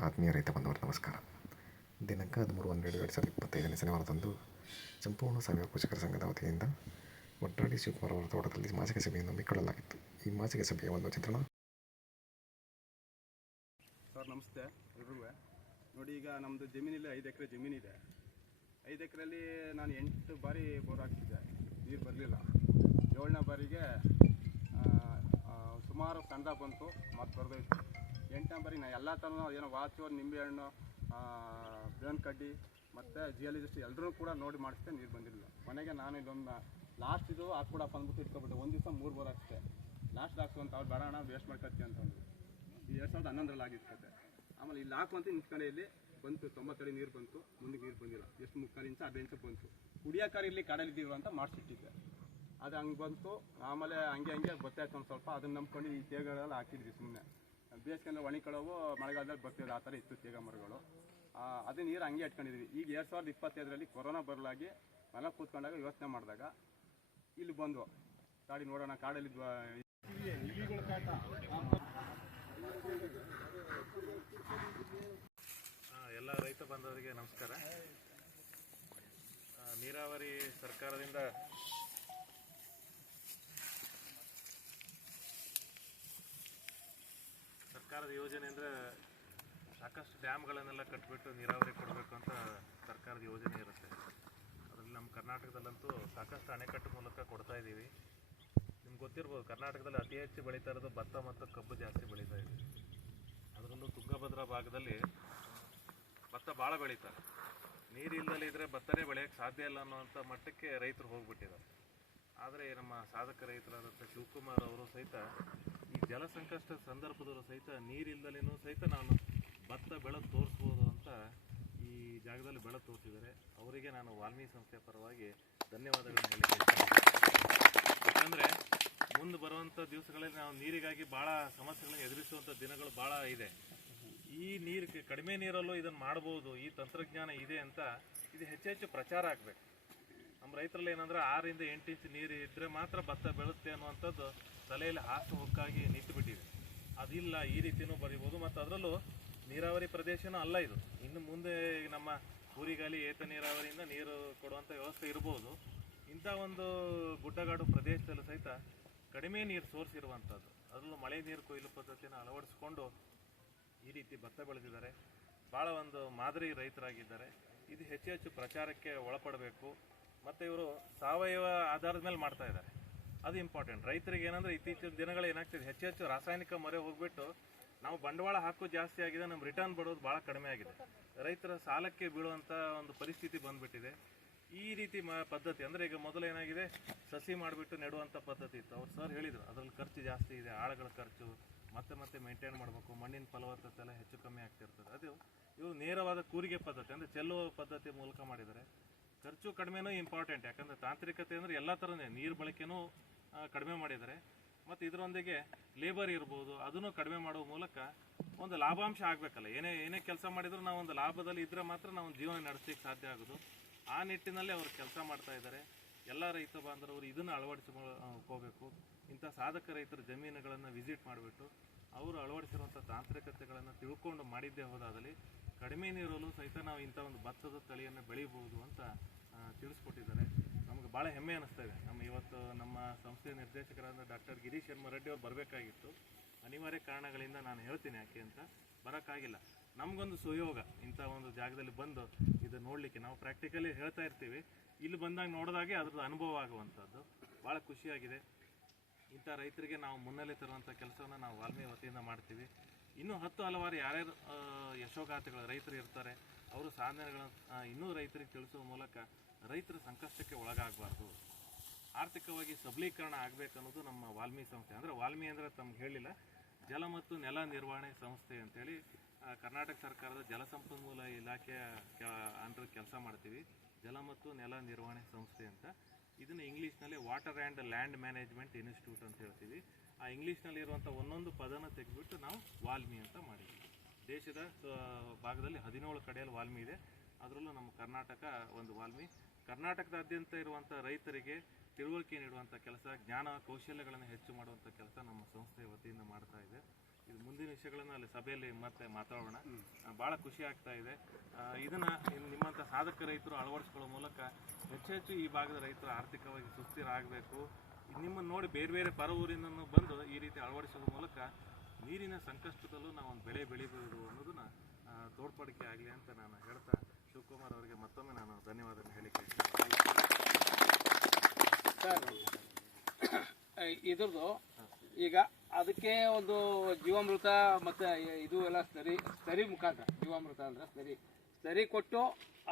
ಆತ್ಮೀಯ ರೈತ ಬಂಧುವರು ನಮಸ್ಕಾರ. ದಿನಾಂಕ 13/12/2025 ಶನಿವಾರದಂದು ಸಂಪೂರ್ಣ ಸಾವಯವ ಕೃಷಿಕರ ಸಂಘದ ವತಿಯಿಂದ ಒಡ್ರಾಡಿ ಶಿವಕುಮಾರ್ ಅವರ ತೋಟದಲ್ಲಿ ಮಾಸಿಕ ಸಭೆಯನ್ನು ಹಮ್ಮಿಕೊಳ್ಳಲಾಗಿತ್ತು. ಈ ಮಾಸಿಕ ಸಭೆಯ ಒಂದು ಚಿತ್ರಣ. ಸರ್ ನಮಸ್ತೆ ಎಲ್ರಿಗೂ. ನೋಡಿ, ಈಗ ನಮ್ಮದು ಜಮೀನಲ್ಲಿ 5 ಎಕರೆ ಜಮೀನಿದೆ. 5 ಎಕರೆಯಲ್ಲಿ ನಾನು 8 ಬಾರಿ ಬೋರ್ ಹಾಕ್ತಿದ್ದೆ, ನೀರು ಬರಲಿಲ್ಲ. 7ನೇ ಬಾರಿಗೆ ಸುಮಾರು ಸಂದ ಬಂತು, ಮತ್ತು ಬರೆದೋಯ್ತು. 8ನೇ ಬಾರಿ ನಾನು ಎಲ್ಲ ಥರನೂ ಏನೋ ವಾಚು, ನಿಂಬೆಹಣ್ಣು, ಬೇವಿನ ಕಡ್ಡಿ ಮತ್ತು ಜಿಯಾಲಜಿಸ್ಟ್ ಎಲ್ಲರೂ ಕೂಡ ನೋಡಿ ಮಾಡಿಸ್ದೆ, ನೀರು ಬಂದಿರಲಿಲ್ಲ. ಮನೆಗೆ ನಾನು ಇದೊಂದು ಲಾಸ್ಟ್ ಇದು ಹಾಕ್ಬಿಡಪ್ಪ ಅಂದ್ಬಿಟ್ಟು ಇಟ್ಕೊಬಿಟ್ಟೆ. ಒಂದು ದಿವಸ 3 ಬೋರ್ ಹಾಕ್ತೆ. ಲಾಸ್ಟ್ ಹಾಕ್ಸುವಂತ ಅವ್ರು ಬೇಡ ವೇಸ್ಟ್ ಮಾಡ್ಕೊತೀವಿ ಅಂತಂದು ಈ 2011ರಲ್ಲಿ ಆಗಿರ್ತದೆ. ಆಮೇಲೆ ಇಲ್ಲಿ ಹಾಕುವಂತ ನಿಂತ್ಕಡೆ ಇಲ್ಲಿ ಬಂತು, 90 ಅಡಿ ನೀರು ಬಂತು, ಮುಂದಕ್ಕೆ ನೀರು ಬಂದಿಲ್ಲ. ಎಷ್ಟು 3/4 ಇಂಚು 1/2 ಇಂಚು ಬಂತು. ಕುಡಿಯೋಕ್ಕಾರೆ ಇಲ್ಲಿ ಕಡಲಿದ್ದೀವಿ ಅಂತ ಮಾಡಿಸಿಟ್ಟಿದ್ದೆ. ಅದು ಹಂಗೆ ಬಂತು. ಆಮೇಲೆ ಹಂಗೆ ಗೊತ್ತಾಯ್ತು ಒಂದು ಸ್ವಲ್ಪ. ಅದನ್ನು ನಂಬ್ಕೊಂಡು ಈ ತೇಗಳೆಲ್ಲ ಹಾಕಿದ್ವಿ ಸುಮ್ಮನೆ. ಬೇಸಿಗೆಂದ್ರೆ ಒಣಕಳವು, ಮಳೆಗಾಲದಲ್ಲಿ ಬರ್ತಿದ್ದು, ಆ ಥರ ಇತ್ತು ತೇಗ ಮರಗಳು. ಅದು ನೀರು ಹಂಗೆ ಇಟ್ಕೊಂಡಿದ್ವಿ. ಈಗ 2025ರಲ್ಲಿ ಕೊರೋನಾ ಬರಲಾಗಿ ಮನೆ ಕೂತ್ಕೊಂಡಾಗ ಯೋಚನೆ ಮಾಡಿದಾಗ ಇಲ್ಲಿ ಬಂದು ಕಾಡಿ ನೋಡೋಣ, ಕಾಡಲ್ಲಿ ಎಲ್ಲ ರೈತ ಬಾಂಧವರಿಗೆ ನಮಸ್ಕಾರ. ನೀರಾವರಿ ಸರ್ಕಾರದಿಂದ ಸರ್ಕಾರದ ಯೋಜನೆ ಅಂದರೆ ಸಾಕಷ್ಟು ಡ್ಯಾಮ್ಗಳನ್ನೆಲ್ಲ ಕಟ್ಟಿಬಿಟ್ಟು ನೀರಾವರಿ ಕೊಡಬೇಕು ಅಂತ ಸರ್ಕಾರದ ಯೋಜನೆ ಇರುತ್ತೆ. ಅದರಲ್ಲಿ ನಮ್ಮ ಕರ್ನಾಟಕದಲ್ಲಂತೂ ಸಾಕಷ್ಟು ಅಣೆಕಟ್ಟು ಮೂಲಕ ಕೊಡ್ತಾ ಇದ್ದೀವಿ. ನಿಮ್ಗೆ ಗೊತ್ತಿರ್ಬೋದು, ಕರ್ನಾಟಕದಲ್ಲಿ ಅತಿ ಹೆಚ್ಚು ಬೆಳೀತಾ ಇರೋದು ಭತ್ತ ಮತ್ತು ಕಬ್ಬು ಜಾಸ್ತಿ ಬೆಳೀತಾ ಇದ್ದೀವಿ. ಅದರಲ್ಲೂ ತುಂಗಭದ್ರಾ ಭಾಗದಲ್ಲಿ ಭತ್ತ ಭಾಳ ಬೆಳೀತಾರೆ. ನೀರು ಇಲ್ಲದೇ ಇದ್ದರೆ ಭತ್ತನೇ ಬೆಳೆಯೋಕ್ಕೆ ಸಾಧ್ಯ ಇಲ್ಲ ಅನ್ನೋವಂಥ ಮಟ್ಟಕ್ಕೆ ರೈತರು ಹೋಗ್ಬಿಟ್ಟಿದ್ದಾರೆ. ಆದರೆ ನಮ್ಮ ಸಾಧಕ ರೈತರಾದಂಥ ಶಿವಕುಮಾರ್ ಅವರು ಸಹಿತ ಈ ಜಲ ಸಂಕಷ್ಟದ ಸಂದರ್ಭದಲ್ಲೂ ಸಹಿತ ನೀರಿಲ್ಲದೇನೂ ಸಹಿತ ನಾನು ಭತ್ತ ಬೆಳೆದು ತೋರಿಸ್ಬೋದು ಅಂತ ಈ ಜಾಗದಲ್ಲಿ ಬೆಳೆದು ತೋರಿಸಿದ್ದಾರೆ. ಅವರಿಗೆ ನಾನು ವಾಲ್ಮೀಕಿ ಸಂಸ್ಥೆಯ ಪರವಾಗಿ ಧನ್ಯವಾದಗಳನ್ನು ಹೇಳಲಿಕ್ಕೆ ಇಷ್ಟಪಡ್ತೀನಿ. ಯಾಕಂದರೆ ಮುಂದೆ ಬರುವಂಥ ದಿವಸಗಳಲ್ಲಿ ನಾವು ನೀರಿಗಾಗಿ ಭಾಳ ಸಮಸ್ಯೆಗಳನ್ನು ಎದುರಿಸುವಂಥ ದಿನಗಳು ಭಾಳ ಇದೆ. ಈ ನೀರು ಕಡಿಮೆ ನೀರಲ್ಲೂ ಇದನ್ನು ಮಾಡ್ಬೋದು, ಈ ತಂತ್ರಜ್ಞಾನ ಇದೆ ಅಂತ ಇದು ಹೆಚ್ಚೆಚ್ಚು ಪ್ರಚಾರ ಆಗಬೇಕು. ನಮ್ಮ ರೈತರಲ್ಲಿ ಏನಂದರೆ 6 ಇಂದ 8 ಇಂಚು ನೀರು ಇದ್ದರೆ ಮಾತ್ರ ಭತ್ತ ಬೆಳುತ್ತೆ ಅನ್ನುವಂಥದ್ದು ತಲೆಯಲ್ಲಿ ಹಾಸು ಹೊಕ್ಕಾಗಿ ನಿಂತುಬಿಟ್ಟಿದೆ. ಅದಿಲ್ಲ, ಈ ರೀತಿಯೂ ಬರೀಬೋದು. ಮತ್ತು ಅದರಲ್ಲೂ ನೀರಾವರಿ ಪ್ರದೇಶನೂ ಅಲ್ಲ ಇದು. ಇನ್ನು ಮುಂದೆ ನಮ್ಮ ಊರಿಗಾಲಿ ಏತ ನೀರಾವರಿಯಿಂದ ನೀರು ಕೊಡುವಂಥ ವ್ಯವಸ್ಥೆ ಇರ್ಬೋದು. ಇಂಥ ಒಂದು ಗುಡ್ಡಗಾಡು ಪ್ರದೇಶದಲ್ಲೂ ಸಹಿತ ಕಡಿಮೆ ನೀರು ಸೋರ್ಸ್ ಇರುವಂಥದ್ದು, ಅದರಲ್ಲೂ ಮಳೆ ನೀರು ಕೊಯ್ಲು ಪದ್ಧತಿಯನ್ನು ಅಳವಡಿಸ್ಕೊಂಡು ಈ ರೀತಿ ಭತ್ತ ಬೆಳೆದಿದ್ದಾರೆ. ಭಾಳ ಒಂದು ಮಾದರಿ ರೈತರಾಗಿದ್ದಾರೆ. ಇದು ಹೆಚ್ಚು ಪ್ರಚಾರಕ್ಕೆ ಒಳಪಡಬೇಕು. ಮತ್ತು ಇವರು ಸಾವಯವ ಆಧಾರದ ಮೇಲೆ ಮಾಡ್ತಾ ಇದ್ದಾರೆ, ಅದು ಇಂಪಾರ್ಟೆಂಟ್. ರೈತರಿಗೆ ಏನಂದರೆ ಇತ್ತೀಚಿನ ದಿನಗಳು ಏನಾಗ್ತಿದೆ, ಹೆಚ್ಚು ರಾಸಾಯನಿಕ ಮೊರೆ ಹೋಗ್ಬಿಟ್ಟು ನಾವು ಬಂಡವಾಳ ಹಾಕೋದು ಜಾಸ್ತಿ ಆಗಿದೆ, ನಮ್ಮ ರಿಟರ್ನ್ ಬರೋದು ಭಾಳ ಕಡಿಮೆ ಆಗಿದೆ. ರೈತರ ಸಾಲಕ್ಕೆ ಬೀಳುವಂಥ ಒಂದು ಪರಿಸ್ಥಿತಿ ಬಂದುಬಿಟ್ಟಿದೆ. ಈ ರೀತಿ ಪದ್ಧತಿ ಅಂದರೆ ಈಗ ಮೊದಲು ಏನಾಗಿದೆ, ಸಸಿ ಮಾಡಿಬಿಟ್ಟು ನೆಡುವಂಥ ಪದ್ಧತಿ ಇತ್ತು. ಅವ್ರು ಸರ್ ಹೇಳಿದರು, ಅದರಲ್ಲಿ ಖರ್ಚು ಜಾಸ್ತಿ ಇದೆ, ಆಳುಗಳ ಖರ್ಚು, ಮತ್ತೆ ಮೇಂಟೈನ್ ಮಾಡಬೇಕು, ಮಣ್ಣಿನ ಫಲವತ್ತತೆ ಎಲ್ಲ ಹೆಚ್ಚು ಕಮ್ಮಿ ಆಗ್ತಿರ್ತದೆ. ಅದು ಇವರು ನೇರವಾದ ಕೂರಿಗೆ ಪದ್ಧತಿ ಅಂದರೆ ಚೆಲ್ಲುವ ಪದ್ಧತಿ ಮೂಲಕ ಮಾಡಿದ್ದಾರೆ. ಖರ್ಚು ಕಡಿಮೆನೂ ಇಂಪಾರ್ಟೆಂಟ್, ಯಾಕಂದರೆ ತಾಂತ್ರಿಕತೆ ಅಂದರೆ ಎಲ್ಲ ಥರನೇ ನೀರು ಬಳಕೆನೂ ಕಡಿಮೆ ಮಾಡಿದ್ದಾರೆ. ಮತ್ತು ಇದರೊಂದಿಗೆ ಲೇಬರ್ ಇರ್ಬೋದು, ಅದನ್ನು ಕಡಿಮೆ ಮಾಡುವ ಮೂಲಕ ಒಂದು ಲಾಭಾಂಶ ಆಗಬೇಕಲ್ಲ. ಏನೇ ಕೆಲಸ ಮಾಡಿದರೂ ನಾವು ಒಂದು ಲಾಭದಲ್ಲಿ ಇದ್ದರೆ ಮಾತ್ರ ನಾವು ಜೀವನ ನಡೆಸಲಿಕ್ಕೆ ಸಾಧ್ಯ ಆಗೋದು. ಆ ನಿಟ್ಟಿನಲ್ಲಿ ಅವರು ಕೆಲಸ ಮಾಡ್ತಾ ಇದ್ದಾರೆ. ಎಲ್ಲ ರೈತ ಬಾಂಧವರು ಇದನ್ನು ಅಳವಡಿಸಿಕೋಬೇಕು. ಇಂಥ ಸಾಧಕ ರೈತರ ಜಮೀನುಗಳನ್ನು ವಿಸಿಟ್ ಮಾಡಿಬಿಟ್ಟು ಅವರು ಅಳವಡಿಸಿರುವಂಥ ತಾಂತ್ರಿಕತೆಗಳನ್ನು ತಿಳ್ಕೊಂಡು ಮಾಡಿದ್ದೇ ಹೋದಾದಲ್ಲಿ ಕಡಿಮೆ ನೀರಲ್ಲೂ ಸಹಿತ ನಾವು ಇಂಥ ಒಂದು ಭತ್ತದ ತಳಿಯನ್ನು ಬೆಳೀಬೋದು ಅಂತ ತಿಳಿಸ್ಕೊಟ್ಟಿದ್ದಾರೆ. ನಮಗೆ ಭಾಳ ಹೆಮ್ಮೆ ಅನ್ನಿಸ್ತಾ ಇದೆ. ಇವತ್ತು ನಮ್ಮ ಸಂಸ್ಥೆಯ ನಿರ್ದೇಶಕರಾದ ಡಾಕ್ಟರ್ ಗಿರೀಶ್ ಶರ್ಮ ರೆಡ್ಡಿ ಅವರು ಬರಬೇಕಾಗಿತ್ತು. ಅನಿವಾರ್ಯ ಕಾರಣಗಳಿಂದ ನಾನು ಹೇಳ್ತೀನಿ ಯಾಕೆ ಅಂತ ಬರೋಕ್ಕಾಗಿಲ್ಲ. ನಮಗೊಂದು ಸುಯೋಗ ಇಂಥ ಒಂದು ಜಾಗದಲ್ಲಿ ಬಂದು ಇದು ನೋಡಲಿಕ್ಕೆ. ನಾವು ಪ್ರಾಕ್ಟಿಕಲಿ ಹೇಳ್ತಾ ಇರ್ತೀವಿ, ಇಲ್ಲಿ ಬಂದಾಗ ನೋಡಿದಾಗೆ ಅದ್ರದ್ದು ಅನುಭವ ಆಗುವಂಥದ್ದು ಭಾಳ ಖುಷಿಯಾಗಿದೆ. ಇಂಥ ರೈತರಿಗೆ ನಾವು ಮುನ್ನೆಲೆ ತರುವಂಥ ಕೆಲಸವನ್ನು ನಾವು ವಾಲ್ಮೀಕಿ ವತಿಯಿಂದ ಮಾಡ್ತೀವಿ. ಇನ್ನೂ ಹಲವಾರು ಯಾರ್ಯಾರು ಯಶೋಗಾಥೆಗಳು ರೈತರು ಇರ್ತಾರೆ, ಅವರು ಸಾಧನೆಗಳನ್ನು ಇನ್ನೂ ರೈತರಿಗೆ ತಿಳಿಸುವ ಮೂಲಕ ರೈತರ ಸಂಕಷ್ಟಕ್ಕೆ ಒಳಗಾಗಬಾರ್ದು, ಆರ್ಥಿಕವಾಗಿ ಸಬಲೀಕರಣ ಆಗಬೇಕನ್ನೋದು ನಮ್ಮ ವಾಲ್ಮೀಕಿ ಸಂಸ್ಥೆ. ಅಂದರೆ ವಾಲ್ಮೀಕಿ ಅಂದರೆ ತಮ್ಗೆ ಹೇಳಿಲ್ಲ, ಜಲ ಮತ್ತು ನೆಲ ನಿರ್ವಹಣೆ ಸಂಸ್ಥೆ ಅಂತೇಳಿ ಕರ್ನಾಟಕ ಸರ್ಕಾರದ ಜಲಸಂಪನ್ಮೂಲ ಇಲಾಖೆಯ ಅಂಡರ್ ಕೆಲಸ ಮಾಡ್ತೀವಿ. ಜಲ ಮತ್ತು ನೆಲ ನಿರ್ವಹಣೆ ಸಂಸ್ಥೆ ಅಂತ. ಇದನ್ನು ಇಂಗ್ಲೀಷ್ನಲ್ಲಿ water and land management institute ಅಂತ ಹೇಳ್ತೀವಿ. ಆ ಇಂಗ್ಲೀಷ್ನಲ್ಲಿ ಇರುವಂಥ ಒಂದೊಂದು ಪದನ ತೆಗೆದುಬಿಟ್ಟು ನಾವು ವಾಲ್ಮಿ ಅಂತ ಮಾಡಿದ್ದೀವಿ. ದೇಶದ ಭಾಗದಲ್ಲಿ 17 ಕಡೆಯಲ್ಲಿ ವಾಲ್ಮಿ ಇದೆ. ಅದರಲ್ಲೂ ನಮ್ಮ ಕರ್ನಾಟಕ ಒಂದು ವಾಲ್ಮಿ. ಕರ್ನಾಟಕದಾದ್ಯಂತ ಇರುವಂಥ ರೈತರಿಗೆ ತಿಳುವಳಿಕೆ ನೀಡುವಂಥ ಕೆಲಸ, ಜ್ಞಾನ ಕೌಶಲ್ಯಗಳನ್ನು ಹೆಚ್ಚು ಮಾಡುವಂಥ ಕೆಲಸ ನಮ್ಮ ಸಂಸ್ಥೆಯ ವತಿಯಿಂದ ಮಾಡ್ತಾ ಇದೆ. ಇದು ಮುಂದಿನ ವಿಷಯಗಳನ್ನು ಅಲ್ಲಿ ಸಭೆಯಲ್ಲಿ ಮತ್ತೆ ಮಾತಾಡೋಣ. ಭಾಳ ಖುಷಿ ಆಗ್ತಾ ಇದೆ. ಇದನ್ನು ನಿಮ್ಮಂಥ ಸಾಧಕ ರೈತರು ಅಳವಡಿಸ್ಕೊಳ್ಳೋ ಮೂಲಕ ಹೆಚ್ಚು ಈ ಭಾಗದ ರೈತರು ಆರ್ಥಿಕವಾಗಿ ಸುಸ್ಥಿರ ಆಗಬೇಕು. ನಿಮ್ಮನ್ನು ನೋಡಿ ಬೇರೆ ಬೇರೆ ಪರ ಊರಿನ ಬಂದು ಈ ರೀತಿ ಅಳವಡಿಸೋದ್ರ ಮೂಲಕ ನೀರಿನ ಸಂಕಷ್ಟದಲ್ಲೂ ನಾವು ಒಂದು ಬೆಳೆ ಬೆಳಿಬೋದು ಅನ್ನೋದನ್ನ ತೋಡ್ಪಡಿಕೆ ಆಗಲಿ ಅಂತ ನಾನು ಹೇಳ್ತಾ ಶಿವಕುಮಾರ್ ಅವರಿಗೆ ಮತ್ತೊಮ್ಮೆ ನಾನು ಧನ್ಯವಾದ ಹೇಳಿಕೆ ಸರ್. ಇದ್ರದ್ದು ಈಗ ಅದಕ್ಕೆ ಒಂದು ಜೀವಾಮೃತ ಮತ್ತು ಇದು ಎಲ್ಲ ಸ್ಟರಿ ಮುಖಾಂತರ ಜೀವಾಮೃತ ಅಂದರೆ ಸ್ಟರಿ ಕೊಟ್ಟು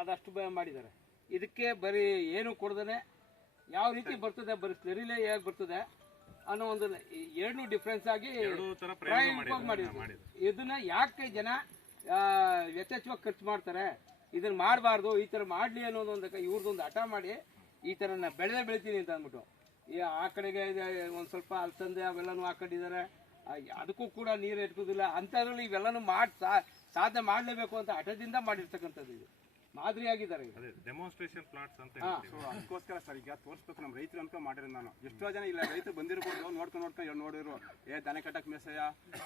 ಅದಷ್ಟು ಮಾಡಿದ್ದಾರೆ. ಇದಕ್ಕೆ ಬರೀ ಏನು ಕೊಡ್ದೇ ಯಾವ ರೀತಿ ಬರ್ತದೆ, ಬರೀ ಸ್ಟರಿಲೇ ಹೇಗೆ ಬರ್ತದೆ ಅನ್ನೋ ಒಂದು ಎರಡು ಡಿಫ್ರೆನ್ಸ್ ಆಗಿ ಪ್ರಾಯೋಗಿಕವಾಗಿ ಮಾಡಿದ್ರು. ಇದನ್ನ ಯಾಕೆ ಜನ ಯಥೇಚ್ಛವಾಗಿ ಖರ್ಚು ಮಾಡ್ತಾರೆ, ಇದನ್ನ ಮಾಡಬಾರ್ದು, ಈ ಥರ ಮಾಡಲಿ ಅನ್ನೋದೊಂದು ಇವ್ರದ್ದೊಂದು ಹಠ ಮಾಡಿ ಈ ಥರ ನಾ ಬೆಳಿತೀನಿ ಅಂತ ಅಂದ್ಬಿಟ್ಟು ಆ ಕಡೆಗೆ ಒಂದು ಸ್ವಲ್ಪ ಅಲಸಂದೆ ಅವೆಲ್ಲನೂ ಹಾಕೊಂಡಿದ್ದಾರೆ. ಅದಕ್ಕೂ ಕೂಡ ನೀರು ಇಟ್ಕೋದಿಲ್ಲ. ಅಂಥದ್ರಲ್ಲಿ ಇವೆಲ್ಲನೂ ಮಾಡಿ ಸಾಧನೆ ಮಾಡಲೇಬೇಕು ಅಂತ ಹಠದಿಂದ ಮಾಡಿರ್ತಕ್ಕಂಥದ್ದು ಇದು ಮಾದರಿಯಾಗಿದ್ದಾರೆ. ಡೆಮಾನ್ಸ್ಟ್ರೇಷನ್ ಪ್ಲಾಟ್ಸ್ ಅಂತ ಅದಕ್ಕೋಸ್ಕರ ಸರ್ ಈಗ ತೋರಿಸ್ಬೇಕು ನಮ್ಮ ರೈತರು ಅಂತ ಮಾಡಿರೋದು ನಾನು. ಎಷ್ಟೋ ಜನ ಇಲ್ಲ ರೈತರು ಬಂದಿರ್ಬೋದು, ನೋಡ್ಕೊಂಡು ನೋಡಿದ್ರು ದನ ಕಟ್ಟಕ್ಕೆ ಮೇಸಯ್ಯ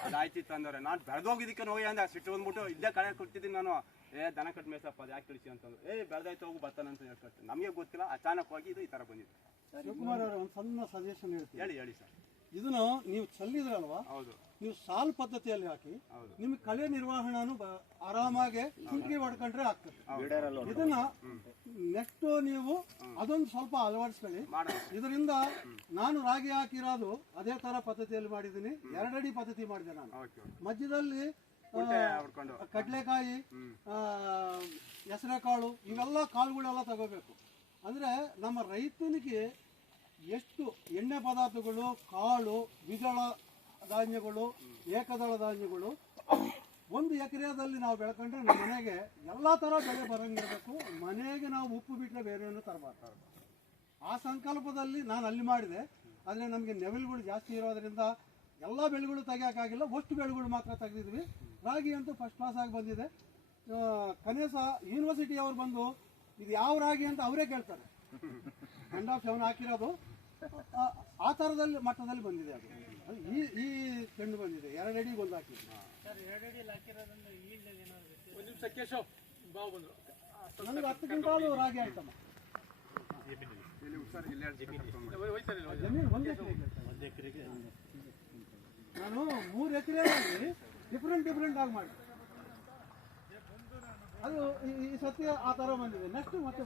ಅದಾಯ್ತಿತ್ತು ಅಂದವ್ರೆ. ನಾನು ಬೆಳೆದೋಗಿದ್ದಕ್ಕೆ ನೋಯ ಅಂದ ಸಿಟ್ಟು ಬಂದ್ಬಿಟ್ಟು ಇಲ್ಲೇ ಕಳೆ ಕೊಡ್ತಿದ್ದೀನಿ ನಾನು. ದನ ಕಟ್ಟು ಮೇಸಪ್ಪ ಅದು ಯಾಕೆ ತಿಳಿಸಿ ಅಂತಂದ್ರು. ಬೆಳೆದಾಯ್ತು ಹೋಗು ಬರ್ತಾನೆ ಅಂತ ಹೇಳ್ಕೊಡ್ತೀನಿ. ನಮಗೆ ಗೊತ್ತಿಲ್ಲ, ಅಚಾನಕವಾಗಿ ಇದು ಈ ಥರ ಬಂದಿತ್ತು. ಶಿವಕುಮಾರ್ ಅವರ ಒಂದು ಸಣ್ಣ ಸಜೆಷನ್ ಹೇಳ್ತೀನಿ. ಹೇಳಿ ಸರ್. ಇದನ್ನು ನೀವು ಚೆಲ್ಲಿದ್ರಲ್ವಾ, ಹೌದು, ನೀವು ಸಾಲ್ ಪದ್ಧತಿಯಲ್ಲಿ ಹಾಕಿ ನಿಮ್ಗೆ ಕಳೆ ನಿರ್ವಹಣೆನು ಆರಾಮಾಗಿ ಚುಂಟಿಗೆ ಹೊಡ್ಕೊಂಡ್ರೆ ಆಗ್ತದೆ. ಇದನ್ನ ನೆಕ್ಸ್ಟ್ ನೀವು ಅದೊಂದು ಸ್ವಲ್ಪ ಅಳವಡಿಸ್ಕೊಳ್ಳಿ. ಇದರಿಂದ ನಾನು ರಾಗಿ ಹಾಕಿರೋದು ಅದೇ ತರ ಪದ್ಧತಿಯಲ್ಲಿ ಮಾಡಿದ್ದೀನಿ. 2 ಅಡಿ ಪದ್ಧತಿ ಮಾಡಿದೆ ನಾನು. ಮಧ್ಯದಲ್ಲಿ ಕಡಲೆಕಾಯಿ, ಹೆಸರೆಕಾಳು ಇವೆಲ್ಲ ಕಾಳುಗಳೆಲ್ಲ ತಗೋಬೇಕು. ಅಂದ್ರೆ ನಮ್ಮ ರೈತನಿಗೆ ಎಷ್ಟು ಎಣ್ಣೆ ಪದಾರ್ಥಗಳು, ಕಾಳು, ದ್ವಿದಳ ಧಾನ್ಯಗಳು, ಏಕದಳ ಧಾನ್ಯಗಳು 1 ಎಕರೆದಲ್ಲಿ ನಾವು ಬೆಳ್ಕೊಂಡ್ರೆ ನಮ್ಮ ಮನೆಗೆ ಎಲ್ಲ ಥರ ಬೆಳೆ ಬರಂಗಿರಬೇಕು. ಮನೆಗೆ ನಾವು ಉಪ್ಪು ಬಿಟ್ಟರೆ ಬೇರೆಯನ್ನು ತರಬಾರ್ದು. ಆ ಸಂಕಲ್ಪದಲ್ಲಿ ನಾನು ಅಲ್ಲಿ ಮಾಡಿದೆ. ಆದರೆ ನಮಗೆ ನೆವಿಲ್ಗಳು ಜಾಸ್ತಿ ಇರೋದ್ರಿಂದ ಎಲ್ಲ ಬೆಳೆಗಳು ತೆಗಿಯೋಕ್ಕಾಗಿಲ್ಲ. ಅಷ್ಟು ಬೆಳೆಗಳು ಮಾತ್ರ ತೆಗೆದಿದ್ವಿ. ರಾಗಿ ಅಂತೂ ಫಸ್ಟ್ ಕ್ಲಾಸ್ ಆಗಿ ಬಂದಿದೆ. ಕನೇಸ ಯೂನಿವರ್ಸಿಟಿಯವರು ಬಂದು ಇದು ಯಾವ ರಾಗಿ ಅಂತ ಅವರೇ ಕೇಳ್ತಾರೆ. ಅಂಡ್ ಆಫ್ 7 ಹಾಕಿರೋದು ಆ ಥರದಲ್ಲಿ ಮಟ್ಟದಲ್ಲಿ ಬಂದಿದೆ. ಅದು ಈ ಚೆಂಡು ಬಂದಿದೆ. 2 ಅಡಿಗೆ ಒಂದು ಹಾಕಿದ್ವಿ. ನನಗೆ 10 ಕ್ವಿಂಟಾಲು ರಾಗಿ ಆಯ್ತಮ್ಮ. ಜಮೀನು 1 ಎಕರೆಗೆ ನಾನು 3 ಎಕರೆಯಲ್ಲಿ ಡಿಫ್ರೆಂಟ್ ಆಗಿ ಮಾಡಿ ಅದು ಈ ಸತ್ಯ ಆ ಥರ ಬಂದಿದೆ. ನೆಕ್ಸ್ಟ್ ಮತ್ತೆ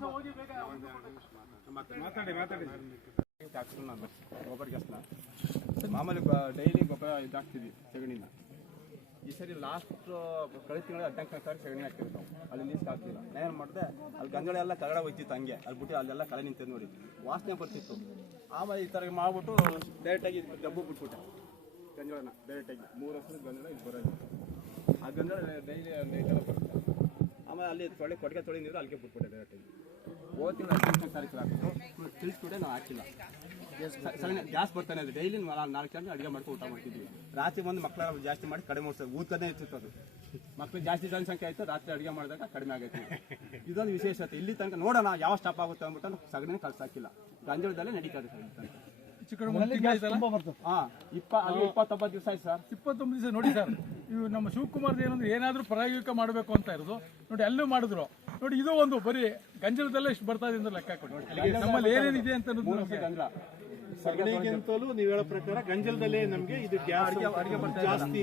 ಮಾತಾಡಿ ನಾನು ಗೊಬ್ಬರ ಗ್ಯಾಸ್ನ ಮಾಮೂಲಿ ಡೈಲಿ ಗೊಬ್ಬರ ಇದಾಗ್ತಿದ್ವಿ ಸಗಣಿನ. ಈ ಸರಿ ಲಾಸ್ಟ್ ಕಳೆದ ತಿಂಗಳ 18ನೇ ತಾರೀಕು ಸಗಣಿ ಹಾಕ್ತಿದ್ವಿ ನಾವು. ಅಲ್ಲಿ ಲೀಸ್ಟ್ ಆಗ್ತಿಲ್ಲ. ಏನು ಮಾಡಿದೆ, ಅಲ್ಲಿ ಗಂಜಳೆ ಎಲ್ಲ ಕಗಡ ಹೋಯ್ತಿತ್ತು ಹಂಗೆ. ಅಲ್ಲಿ ಬಿಟ್ಟು ಅಲ್ಲೆಲ್ಲ ಕಳೆ ನಿಂತಿದ್ದು ನೋಡಿ, ವಾಸನೆ ಬರ್ತಿತ್ತು. ಆಮೇಲೆ ಈ ಥರ ಮಾಡ್ಬಿಟ್ಟು ಡೈರೆಕ್ಟಾಗಿ ಡಬ್ಬು ಬಿಟ್ಬಿಟ್ಟೆ ಗಂಜಳನ. ಡೈರೆಕ್ಟಾಗಿ 3 ವರ್ಷದ ಗಂಜಳ ಇಲ್ಲಿ ಬರೋದು. ಆ ಗಂಜಳ ಡೈಲಿ ನೈಟೆಲ್ಲ ಬರುತ್ತೆ. ಆಮೇಲೆ ಅಲ್ಲಿ ಕೊಟ್ಟಿಗೆ ತೊಳಿ ನೀರು ಅಲ್ಲಿಗೆ ಬಿಟ್ಬಿಟ್ಟೆ ಡೈರೆಕ್ಟಾಗಿ. ಹೋಗ್ತಿಲ್ಲ 18ನೇ ತಾರೀಕು ಹಾಕಿತ್ತು. ತಿಳಿಸ್ಬಿಟ್ಟೆ ನಾವು ಹಾಕಿಲ್ಲ. ಸಗಣಿ ಗ್ಯಾಸ್ ಬರ್ತಾನೆ ಇದೆ. ಡೈಲಿ 4 ಗಂಟೆ ಅಡುಗೆ ಮಾಡ್ಕೊಂಡು ಊಟ ಮಾಡ್ತಿದ್ವಿ. ರಾತ್ರಿ ಬಂದು ಮಕ್ಕಳ ಜಾಸ್ತಿ ಮಾಡಿ ಕಡಿಮೆ ಮಾಡ್ತಾರೆ. ಊದ್ಕದೇ ಇರ್ತಿತ್ತು ಅದು. ಮಕ್ಕಳು ಜಾಸ್ತಿ ಜನಸಂಖ್ಯೆ ಆಯಿತು. ರಾತ್ರಿ ಅಡುಗೆ ಮಾಡಿದಾಗ ಕಡಿಮೆ ಆಗೈತೆ. ಇದೊಂದು ವಿಶೇಷತೆ. ಇಲ್ಲಿ ತನಕ ನೋಡೋಣ ಯಾವ ಸ್ಟಾಪ್ ಆಗುತ್ತೆ ಅಂದ್ಬಿಟ್ಟು ಸಗಣಿನ ಕಳ್ಸಾಕಿಲ್ಲ. ಗಂಜಳದಲ್ಲೇ ನಡೀತದೆ. ತುಂಬ ಬರ್ತದೆ. 29 ದಿವಸ ಆಯ್ತು ಸರ್. 29 ದಿವಸ ನೋಡಿ ಸರ್. ಇವು ನಮ್ಮ ಶಿವಕುಮಾರ್ದು ಏನಂದ್ರೆ ಏನಾದರೂ ಪ್ರಾಯೋಗಿಕ ಮಾಡಬೇಕು ಅಂತ ಇರೋದು ನೋಡಿ. ಅಲ್ಲೂ ಮಾಡಿದ್ರು ನೋಡಿ. ಇದು ಒಂದು ಬರೀ ಗಂಜಲದಲ್ಲೇ ಇಷ್ಟು ಬರ್ತಾ ಇದೆ ಅಂತ ಲೆಕ್ಕ ಕೊಡಿ. ನಮ್ಮಲ್ಲಿ ಏನೇನಿದೆ ಅಂತ ಗಂಜಲ ಸಗಣಿಗಿಂತಲೂ ನೀವು ಹೇಳೋ ಪ್ರಕಾರ ಗಂಜಲದಲ್ಲೇ ನಮಗೆ ಇದು ಗ್ಯಾಸ್ ಜಾಸ್ತಿ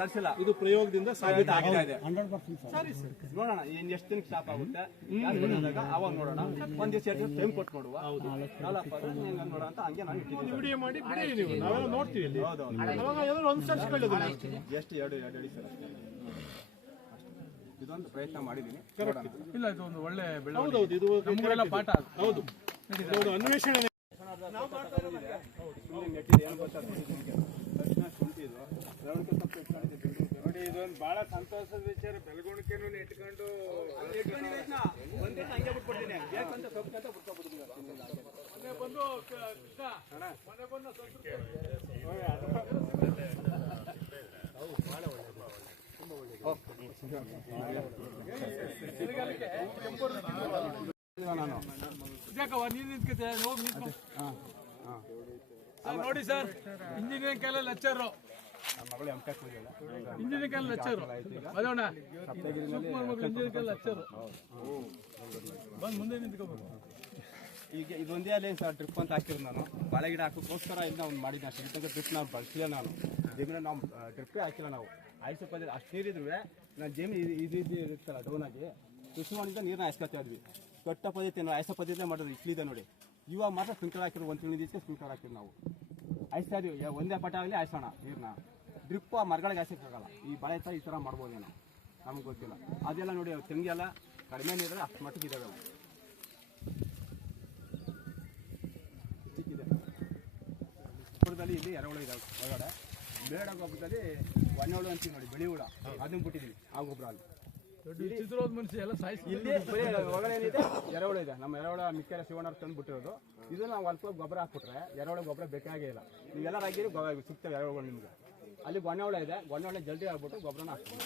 ಕಳಿಸಿಲ್ಲ. ಇದು ಪ್ರಯೋಗದಿಂದ ಸಾಬೀತು ಆಗ್ತಾ ಇದೆ. 100% ಸರಿ ಸರ್, ನೋಡೋಣ ಇನ್ನು ಎಷ್ಟು ದಿನಕ್ಕೆ ಸ್ಟಾಪ್ ಆಗುತ್ತೆ ಅವಾಗ ನೋಡೋಣ. ಒಂದ್ ದಿವಸ 2 ದಿವಸ ಟೈಮ್ ಕೊಟ್ಟು ನೋಡುವ. ನೋಡೋಣ ಅಂತ ಹಂಗೆ ನಾನು ಇಟ್ಟಿದ್ದೀನಿ. ವಿಡಿಯೋ ಮಾಡಿ ಬಿಡಿ ನೀವು, ನಾವೆಲ್ಲ ನೋಡ್ತೀವಿ ಇಲ್ಲಿ. ಹೌದೌದು. ಅನುಸರಿಸ್ಕೊಳ್ಳೋದು ಎಷ್ಟು 2 ಅಡಿ ಸರ್. ಇದೊಂದು ಪ್ರಯತ್ನ ಮಾಡಿದ್ದೀನಿ. ಇಲ್ಲ, ಇದು ಒಂದು ಒಳ್ಳೆ ಬೆಳೆ. ಹೌದೌದು, ಇದು ನಮಗೆಲ್ಲ ಪಾಠ. ಹೌದು, ಅನ್ವೇಷಣೆ. ನೋಡಿ, ಇದೊಂದು ಬಹಳ ಸಂತೋಷದ ವಿಚಾರ. ಬೆಳವಣಿಗೆನೂ ಇಟ್ಕೊಂಡು ಒಂದೇ ಹಂಗೆ ಬಿಟ್ಬಿಡ್ತೀನಿ. ಬೇಕಂತ ಸೊಪ್ಪಂತ ಬಿಟ್ಕೊಬಿಡ್ತೀನಿ. ಬಂದು ಮನೆ ಬಂದು ನೋಡಿ ಸರ್, ಇಂಜಿನಿಯರಿಂಗ್ ಕಾಲೇಜ್ ಲೆಕ್ಚರು ಮಗಳು M.Tech ಓದಿದ್ದಾಳೆ. ಇಂಜಿನಿಯರಿಂಗ್ ಲೆಕ್ಚರ್ ಅದೋಣ ಇಂಜಿನಿಯರಿಂಗ್ ಲೆಕ್ಚರ್ ಬಂದು ಮುಂದೆ ನಿಂತ್ಕೋಬೇಕು. ಈಗ ಇದೊಂದೇ ಅಲ್ಲೇ ಸರ್ ಡ್ರಿಪ್ ಅಂತ ಹಾಕಿರೋದು ನಾನು ಬಾಳೆ ಗಿಡ ಹಾಕೋಕ್ಕೋಸ್ಕರ ಇದನ್ನ ಒಂದು ಮಾಡಿದ್ದೆ ಅಷ್ಟೇ. ಇದಕ್ಕೆ ಡ್ರಿಪ್ ನಾವು ಬಳಸಿಲ್ಲ, ನಾನು ಜಮೀನ ನಾವು ಡ್ರಿಪ್ಪೇ ಹಾಕಿಲ್ಲ. ನಾವು ಐಸು ಪದ ಅಷ್ಟು ನೀರಿದ್ರು ನಾನು ಜಮೀನು ಇದು ಇರುತ್ತಲ್ಲ ಡೌನಾಗಿ ಕೃಷಿ ಮಾಡಿದ ನೀರನ್ನ ಹಾಯಿಸ್ಕೊತಾ ಇದ್ವಿ. ದೊಡ್ಡ ಪದ್ಧತಿ ನಾವು ಐಸ ಪದ್ಧತಿ ಮಾಡೋದು ಇಟ್ಲಿದೆ ನೋಡಿ. ಇವಾಗ ಮಾತ್ರ ಸ್ಪ್ರಿಂಕ್ಲರ್ ಹಾಕಿರೋ 1 ತಿಂಗಳ ದಿವಸ ಸ್ಪ್ರಿಂಕ್ಲರ್ ಹಾಕಿದ್ರು ನಾವು ಹಾಯಿಸ್ತಾ ಇದೀವಿ. ಒಂದೇ ಪಟ ಆಗಲಿ ಹಾಯಿಸೋಣ ನೀರನ್ನ. ಡ್ರಿಪ್ ಆ ಮರಗಳಿಗೆ ಹಾಯಿಸೋಕ್ಕಾಗಲ್ಲ. ಈ ಬಾಳೆ ಈ ಥರ ಮಾಡ್ಬೋದೇನೋ ನಮ್ಗೆ ಗೊತ್ತಿಲ್ಲ. ಅದೆಲ್ಲ ನೋಡಿ ತೆಂಗೆಲ್ಲ ಕಡಿಮೆ ನೀರಲ್ಲಿ ಅಷ್ಟು ಮಟ್ಟಿಗೆ ಇದ್ದಾವೆ. ಗೊಬ್ಬರದಲ್ಲಿ ಇಲ್ಲಿ ಎರೆಹುಳ ಇದಾವೆ ಒಳಗಡೆ. ಬೇಡ ಗೊಬ್ಬರದಲ್ಲಿ ಒಣ್ಣೆಹುಳು ಅಂತೀವಿ ನೋಡಿ, ಬಿಳಿ ಹುಳ, ಅದನ್ನ ಬಿಟ್ಟಿದ್ದೀವಿ ಆ ಗೊಬ್ಬರ ಅಲ್ಲಿ. ಮನುಷ್ಯ ಎಲ್ಲ ಸಾಯಿಸಿ ಇಲ್ಲಿ ಬರೀ ಒಳಗಡೆ ಏನಿದೆ ಎರೆಹುಳ ಇದೆ. ನಮ್ಮ ಎರೆಹುಳ ಮಿಕ್ಕೆಲ್ಲ ಶಿವಣ್ಣವ್ರು ತಂದು ಬಿಟ್ಟಿರೋದು. ಇದು ನಾವು ಸ್ವಲ್ಪ ಗೊಬ್ಬರ ಹಾಕ್ಬಿಟ್ರೆ ಎರೆಹುಳ ಗೊಬ್ಬರ ಬೇಕಾಗೇ ಇಲ್ಲ. ನೀವೆಲ್ಲ ಆಗಿರಿ ಸಿಗ್ತವೆ ಎರೆಹುಳು ನಿಮಗೆ. ಅಲ್ಲಿ ಒಣ್ಣೆಹುಳ ಇದೆ, ಒಣ್ಣೆಹುಳ ಜಲ್ದಿ ಆಗ್ಬಿಟ್ಟು ಗೊಬ್ಬರನ ಹಾಕ್ತೀವಿ.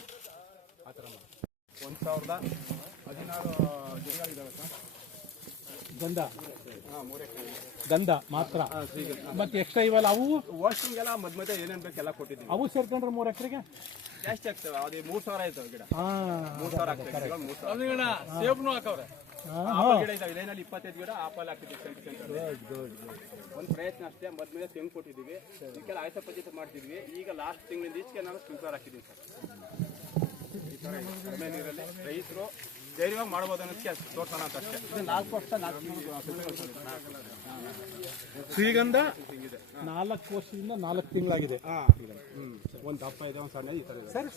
ಆ ಥರ ಮಾಡಿ 1016 ಗಿಡಗಳಿದ್ದಾವೆ ಸರ್. ಗಂಧ ಹಾಂ 3 ಎಕರೆ ಗಂಧ ಮಾತ್ರ. ಮತ್ತೆ ಎಕ್ಸ್ಟ್ರಾ ಇವಲ್ಲ ಅವು ವಾಷಿಂಗೆಲ್ಲ ಮಧ್ಯ ಏನೇನು ಬೇಕೆಲ್ಲ ಕೊಟ್ಟಿದ್ದೀವಿ. ಅವು ಸೇರ್ಕೊಂಡ್ರೆ 3 ಎಕರೆಗೆ ಜಾಸ್ತಿ ಆಗ್ತವೆ. ಅದು 3000 ಆಯ್ತವೆ ಗಿಡ. 3000 ಆಗ್ತವೆ. 3000 ಸೇಬ್ನು ಹಾಕವ್ರೆ. ಗಿಡ ಇದಾವೆ. ಲೈನಲ್ಲಿ 25 ಗಿಡ ಆಪಲ್ ಹಾಕಿದ್ದೀವಿ. ಒಂದು ಪ್ರಯತ್ನ ಅಷ್ಟೇ. ಮದ್ಮೇಲೆ ತೆಂಗು ಕೊಟ್ಟಿದ್ದೀವಿ. ಇದಕ್ಕೆಲ್ಲ ಆಯ್ಸ ಪದ್ಧತಿ ಮಾಡ್ತಿದ್ವಿ. ಈಗ ಲಾಸ್ಟ್ ತಿಂಗಳಿಂದ ಈಚೆಗೆ ನಾನು ಸ್ಪ್ರಿಂಕ್ಲರ್ ಹಾಕಿದ್ದೀನಿ ಸರ್. ಈ ಥರ ಕಡಿಮೆ ನೀರಲ್ಲಿ ರೈತರು ಧೈರ್ಯವಾಗಿ ಮಾಡ್ಬೋದು ಅನ್ನೋದಕ್ಕೆ ತೋರ್ಸೋಣ ಅಂತ ಅಷ್ಟೇ. ಇದು 4 ವರ್ಷ 4 ತಿಂಗಳು ಶ್ರೀಗಂಧ 4 ವರ್ಷದಿಂದ 4 ತಿಂಗಳಾಗಿದೆ. ಒಂದು ದಪ್ಪ ಇದೆ, ಒಂದು ಸಣ್ಣ ಈ ಥರ ಇದೆ. ಸರಿ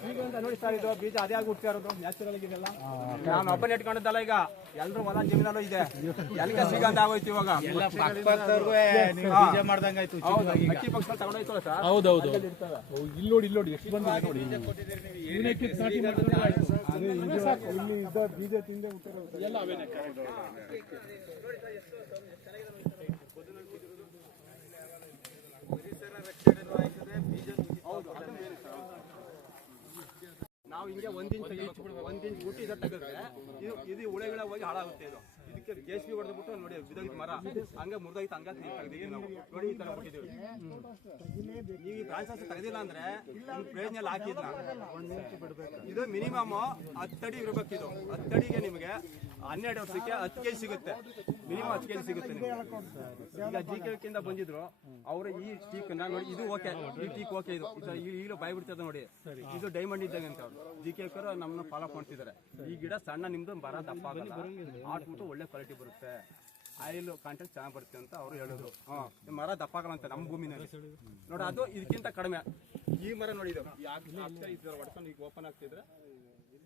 ಶ್ರೀಗಂಧ ನೋಡಿ ಸರ್, ಇದು ಬೀಜ ಅದೇ ಆಗಿ ಹುಡ್ತಾ ಇರೋದು ನ್ಯಾಚುರಲ್ ಆಗಿದೆಲ್ಲ. ನಾನು ಒಬ್ಬನೇ ಇಟ್ಕೊಂಡಿದ್ದಲ್ಲ. ಈಗ ಎಲ್ಲರೂ ಹೊಲ ಜಮೀನಲ್ಲೂ ಇದೆ. ಎಲ್ಲಿಗೆ ಶ್ರೀಗಂಧ ಆಗೋಯ್ತು ಇವಾಗ. ಅಕ್ಕಿ ಪಕ್ಷ ತಗೊಂಡೋಯ್ತಲ್ಲ ಸರ್. ಹೌದೌದು. ಇಲ್ಲಿ ನೋಡಿ ಎಷ್ಟು ಬಂದಿದೆ ನೋಡಿ. ಇಲ್ಲಿ ಇದ್ದ ಬೀಜ ತಿಂದೆ ಎಲ್ಲ ಅವೇನೆ. ನಾವು ಹಿಂಗೆ 1 ಇಂಚ್ ತೆಗಿಬೇಕು. 1 ಇಂಚ್ ಬಿಟ್ಟು ಇದನ್ನ ತೆಗೆದ್ರೆ ಇದು ಹುಳೆಗಳ ಹೋಗಿ ಹಾಳಾಗುತ್ತೆ. ಇದು ಇದಕ್ಕೆ JCB ಹೊಡೆದು ಬಿಟ್ಟು ನೋಡಿ ಬಿದ್ದೋಗಿತ್ತು ಮರ, ಹಂಗೆ ಮುರಿದೋಗಿತ್ತು. ಹಂಗೆ ತೆಗೆದಿದ್ದೀವಿ ನಾವು ನೋಡಿ. ಈ ಥರ ಕೊಟ್ಟಿದ್ದೀವಿ. ನೀವು ಈ ಬ್ರಾಂಚಸ್ ತೆಗೆದಿಲ್ಲ ಅಂದ್ರೆ ನಿಮ್ಮ ಪ್ರಯೋಜನ ಹಾಕಿದ್ನ. ಇದು ಮಿನಿಮಮ್ 10 ಅಡಿ ಇರಬೇಕು. ಇದು 10 ಅಡಿಗೆ ನಿಮಗೆ 12 ವರ್ಷಕ್ಕೆ 10 kg ಸಿಗುತ್ತೆ. ಮಿನಿಮಮ್ 10 kg ಸಿಗುತ್ತೆ ನಿಮಗೆ. ಈಗ GKಕಿಂದ ಬಂದಿದ್ರು ಅವರು ಈ ಟೀಕನ್ನ ನೋಡಿ. ಇದು ಓಕೆ, ಈ ಟೀಕ್ ಓಕೆ. ಇದು ಈಗಲೂ ಬಾಯಿ ಬಿಡ್ತದೆ ನೋಡಿ. ಇದು ಡೈಮಂಡ್ ಇದ್ದಂಗೆ ಅಂತ ಅವರು GKಕರು ನಮ್ಮನ್ನ ಫಾಲೋ ಮಾಡ್ತಿದ್ದಾರೆ. ಈ ಗಿಡ ಸಣ್ಣ, ನಿಮ್ದು ಮರ ದಪ್ಪ ಆಗಲ್ಲ, ಆಟ್ಬಿಟ್ಟು ಒಳ್ಳೆ ಕ್ವಾಲಿಟಿ ಬರುತ್ತೆ, ಆಯಿಲ್ ಕಾಂಟೆಂಟ್ ಚೆನ್ನಾಗಿ ಬರುತ್ತೆ ಅಂತ ಅವರು ಹೇಳೋದು. ಮರ ದಪ್ಪ ಆಗಲ್ಲ ಅಂತ ನಮ್ಮ ಭೂಮಿನಲ್ಲಿ ನೋಡಿ. ಅದು ಇದಕ್ಕಿಂತ ಕಡಿಮೆ. ಈ ಮರ ನೋಡಿ, ಇದು ಹೊಡ್ಕೊಂಡು ಈಗ ಓಪನ್ ಆಗ್ತಿದ್ರೆ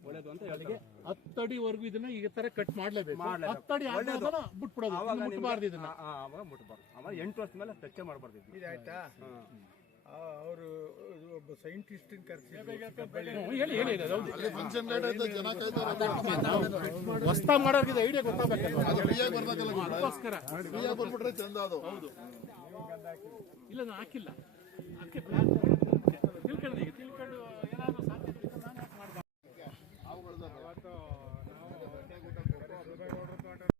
ಒಳ್ಳೇದು ಅಂತ ಹೇಳಿದ್ರು. 10 ಅಡಿವರೆಗೂ ಇದನ್ನ ಈ ತರ ಕಟ್ ಮಾಡ್ಲೇಬೇಕು. 10 ಅಡಿ ಬಿಟ್ಬಿಡೋದು. ಆವಾಗ ಮುಟ್ಬಾರ್ದು ಇದನ್ನ. ಆವಾಗ ಮುಟ್ಬಾರ್ದು. ಆಮೇಲೆ 8 ವರ್ಷದ ಮೇಲೆ ಟಚ್ ಮಾಡಬಾರ್ದು. ಇದಾಯ್ತಾ? ಅವರು ಒಬ್ಬ ಸೈಂಟಿಸ್ಟ್ ಹೊಸ್ತಾ ಮಾಡೋರ್ಗಿದೆ ಐಡಿಯಾ ಗೊತ್ತಾಗಬೇಕಲ್ಲ. ಇಲ್ಲ ನಾನು ಹಾಕಿಲ್ಲ. ಅದಕ್ಕೆ ತಿಳ್ಕೊಂಡು ಏನಾದ್ರು